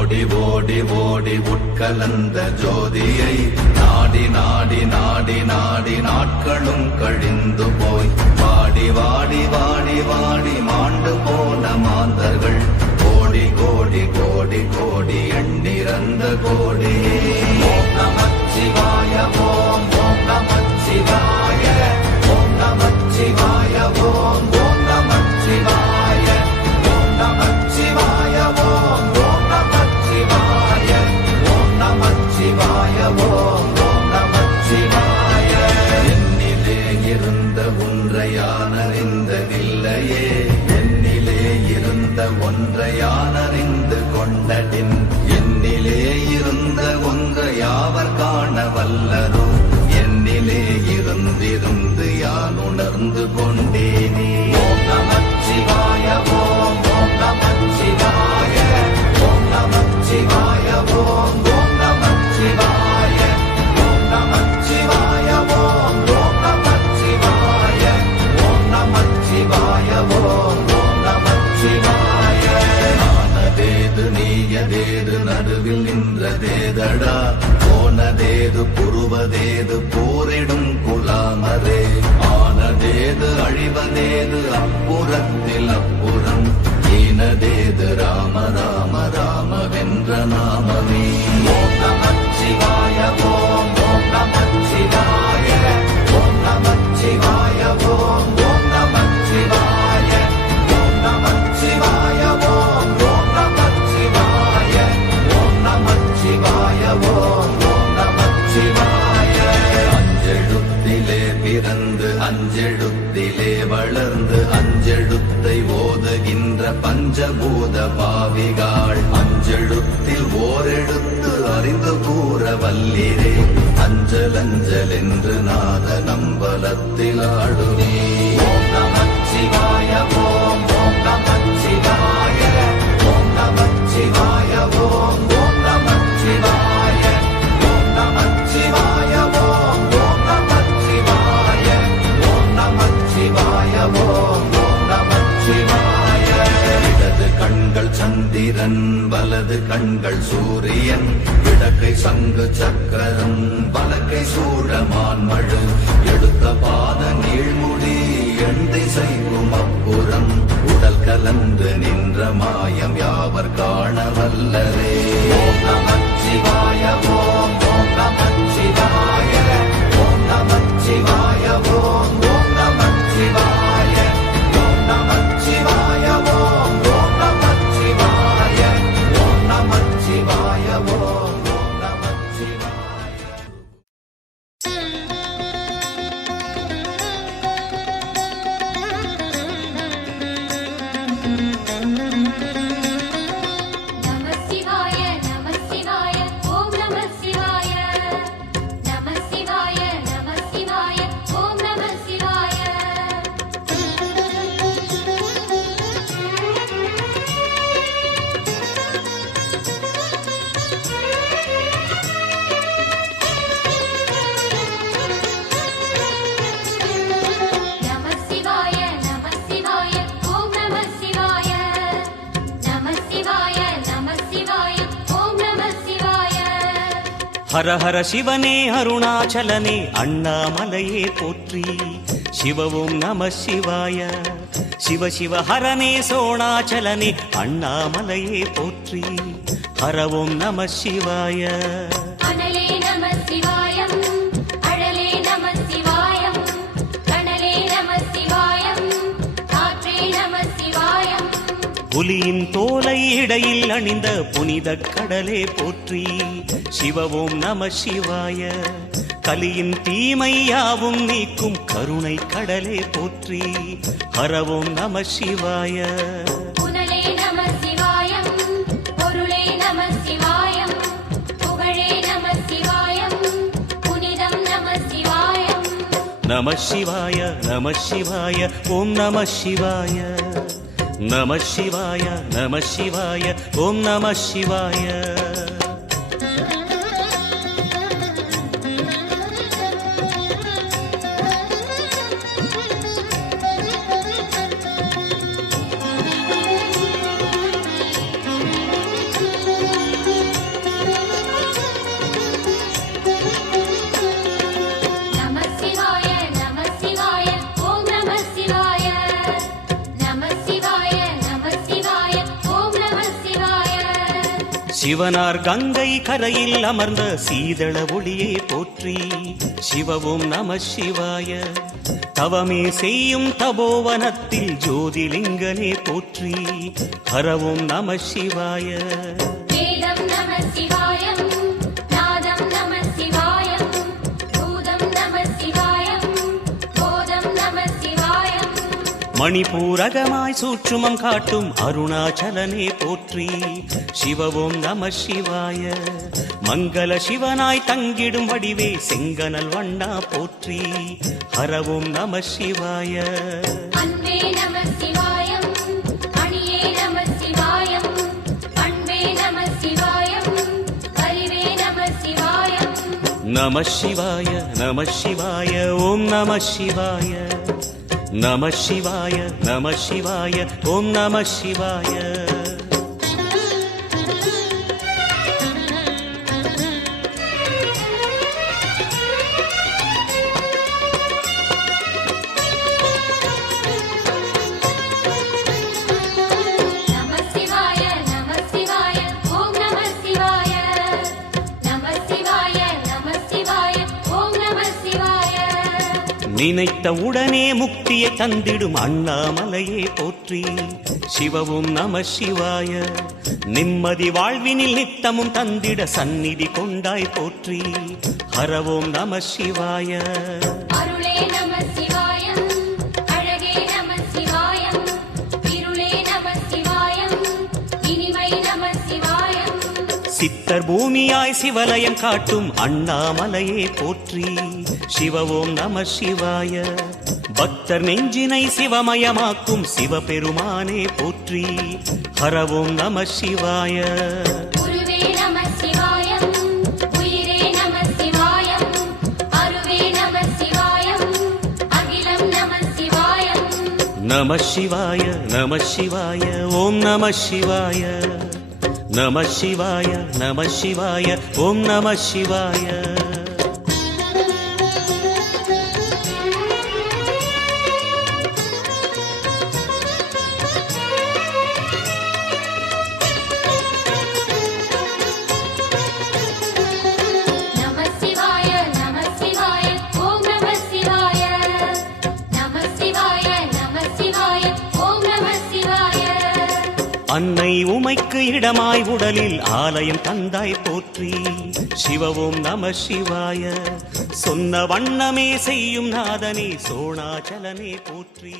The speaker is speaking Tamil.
ஓடி ஓடி ஓடி உட்கலந்த ஜோதியை நாடி நாடி நாடி நாடி நாட்களும் கழிந்து போய் வாடி வாடி வாடி வாடி மாண்டு போன மாந்தர்கள் கோடி கோடி கோடி கோடி எண்ணிறந்த கோடி. ஓம் நமச்சிவாய ஓம் ஓம் நமச்சிவாய ஓம் நமச்சிவாய ஓம் ஓம் நமச்சிவாய ஓம் நமச்சிவாய ஓம் ஓம் நமச்சிவாய ஓம் நமச்சிவாய ஓம் ஓம் நமச்சிவாய. என்னிலே இருந்த ஒன்றை யான் அறிந்ததில்லையே, என்னிலே இருந்த ஒன்றை யான் அறிந்து கொண்டடின், என்னிலே இருந்த ஒன்றை யாவர் காண வல்லரோ, என்னிலே இருந்திருந்து யான் உணர்ந்து கொண்டேனே. ஓம் நமச்சிவாய ஓம் ஓம் நமச்சிவாய ஓம் நமச்சிவாய ஓம் ஓம் நமச்சிவாய ஓம் நமச்சிவாய ஓம் ஓம் நமச்சிவாய ஓம் நமச்சிவாய ஓம் ஓம் நமச்சிவாய. ஆனதேது நீயதேது நடுவில் நின்றதேதடா, போனதேது புருவதேது போரிடும் குலாமரே, ஆனதேது அழிவதேது அப்புறத்தில் அப்புறம், ஈனதேது ராம ராம ராம வென்ற நாமமே. ஓம் நமச்சிவாய ஓம் ஓம் நமச்சிவாய ஓம் நமச்சிவாய ஓம் ஓம் நமச்சிவாய ஓம் நமச்சிவாய ஓம் ஓம் நமச்சிவாய ஓம் நமச்சிவாய ஓம் ஓம் நமச்சிவாய. அஞ்செழுத்திலே பிறந்து அஞ்செழுத்திலே வளர்ந்து அஞ்செழுத்தை ஓதுகின்ற பஞ்சபூத பாவிகாள், அஞ்செழுத்தில் ஓரெழுத்து அறிந்து கூற வல்லிரே, அஞ்சல் அஞ்சல் என்று நாத நம்பலத்தில் ஆடுவே. ஓம் நமச்சிவாய ஓம் ஓம் நமச்சிவாய ஓம் நமச்சிவாய ஓம் ஓம் நமச்சிவாய ஓம் நமச்சிவாய ஓம் ஓம் நமச்சிவாய ஓம் நமச்சிவாய ஓம் ஓம் நமச்சிவாய. இடது கண்கள் சந்திரன் வலது கண்கள் சூரியன், இடக்கை சங்கு சக்கரம் வலக்கை சூழமான் மழு, எடுத்த பாத நீழ்முடி எண் திசைக்கும் அப்புறம், உடல் கலந்து நின்ற மாயம் யாவர் காண வல்லரே. ஓம் நமச்சிவாய ஓம் ஓம் நமச்சிவாய ஓம் நமச்சிவாய ஓம் ஓம் நமச்சிவாய ஓம் நமச்சிவாய ஓம் ஓம் நமச்சிவாய ஓம் நமச்சிவாய ஓம் ஓம் நமச்சிவாய. நமசிவாய நமசிவாய ஓம் நமசிவாய நமசிவாய நமசிவாய ஓம் நமசிவாய. நமசிவாய நமசிவாய ஓம் நமசிவாய நமசிவாய நமசிவாய ஓம் நமசிவாய. ஹர ஹர சிவனே அருணாச்சலனே அண்ணாமலையே போற்றி, சிவவும் நம சிவாய, சிவ சிவ ஹரனே சோணாச்சலனே அண்ணாமலையே போற்றி, ஹரவும் நம சிவாய. அனலே நமசிவாயம் அழலே நமசிவாயம் கனலே நமசிவாயம் காற்றே நமசிவாயம். புலியின் தோலை இடையில் அணிந்த புனித கடலே போற்றி, சிவவும் நம சிவாய, கலியின் தீமை யாவும் நீக்கும் கருணை கடலே போற்றி, ஹரவும் நம சிவாய. புனலே நமசிவாயம் பொருளே நமசிவாயம் புகழே நமசிவாயம் புனிதம் நமசிவாயம். நம சிவாய நம சிவாய ஓம் நம சிவாய, நம சிவாய நம சிவாய ஓம் நம சிவாய. சிவனார் கங்கை கரையில் அமர்ந்த சீதள ஒளியே போற்றி. சிவவும் நம சிவாய. தவமே செய்யும் தபோவனத்தில் ஜோதிலிங்கனே போற்றி. ஹரவும் நம சிவாய. வேதம் நம சிவாயம், நாதம் நம சிவாயம், பூதம் நம சிவாயம், போதம் நம சிவாயம். மணிபூரகமாய் சூற்றுமம் காட்டும் அருணாச்சலனே போற்றி. சிவவும் நம சிவாய. மங்கள சிவனாய் தங்கிடும் வடிவே செங்கனல் வண்ணா போற்றி. ஹரவும் நம சிவாய. அன்பே நம சிவாயம், அணியே நம சிவாயம், பண்பே நம சிவாயம், அறிவே நம சிவாயம். நம சிவாய நம சிவாய ஓம் நம சிவாய. நம சிவாய நம சிவாய ஓம் நம சிவாய. நம சிவாய நம சிவாய ஓம் நம சிவாய. நம சிவாய நம சிவாய ஓம் நம சிவாய. நினைத்த உடனே முக்தியை தந்திடும் அண்ணாமலையே போற்றி. சிவவும் நம சிவாய. நிம்மதி வாழ்வினில் நித்தமும் தந்திட சந்நிதி கொண்டாய் போற்றி. ஹரவோம் நம சிவாய. அருளே நம சிவாயம், அழகே நம சிவாயம், இருளே நம சிவாயம், இனிமை நம சிவாயம். சித்தர் பூமியாய் சிவலயம் காட்டும் அண்ணாமலையே போற்றி. சிவவோம் நம சிவாய. பக்தர் நெஞ்சினை சிவமயமாக்கும் சிவபெருமானே போற்றி. ஹரவோம் நம சிவாய. குருவே நம சிவாயம், உயிரே நம சிவாயம், அருவே நம சிவாயம், அகிலம் நம சிவாயம். நம சிவாய நம சிவாய ஓம் நம சிவாய. நம சிவாய நம சிவாய ஓம் நம சிவாய. நம சிவாய நம சிவாய ஓம் நம சிவாய. நம சிவாய நம சிவாய ஓம் நம சிவாய. அன்னை உமைக்கு இடமாய் உடலில் ஆலயம் தந்தாய் போற்றி. சிவவோம் நம சிவாய. சொன்ன வண்ணமே செய்யும் நாதனே சோணாச்சலனே போற்றி.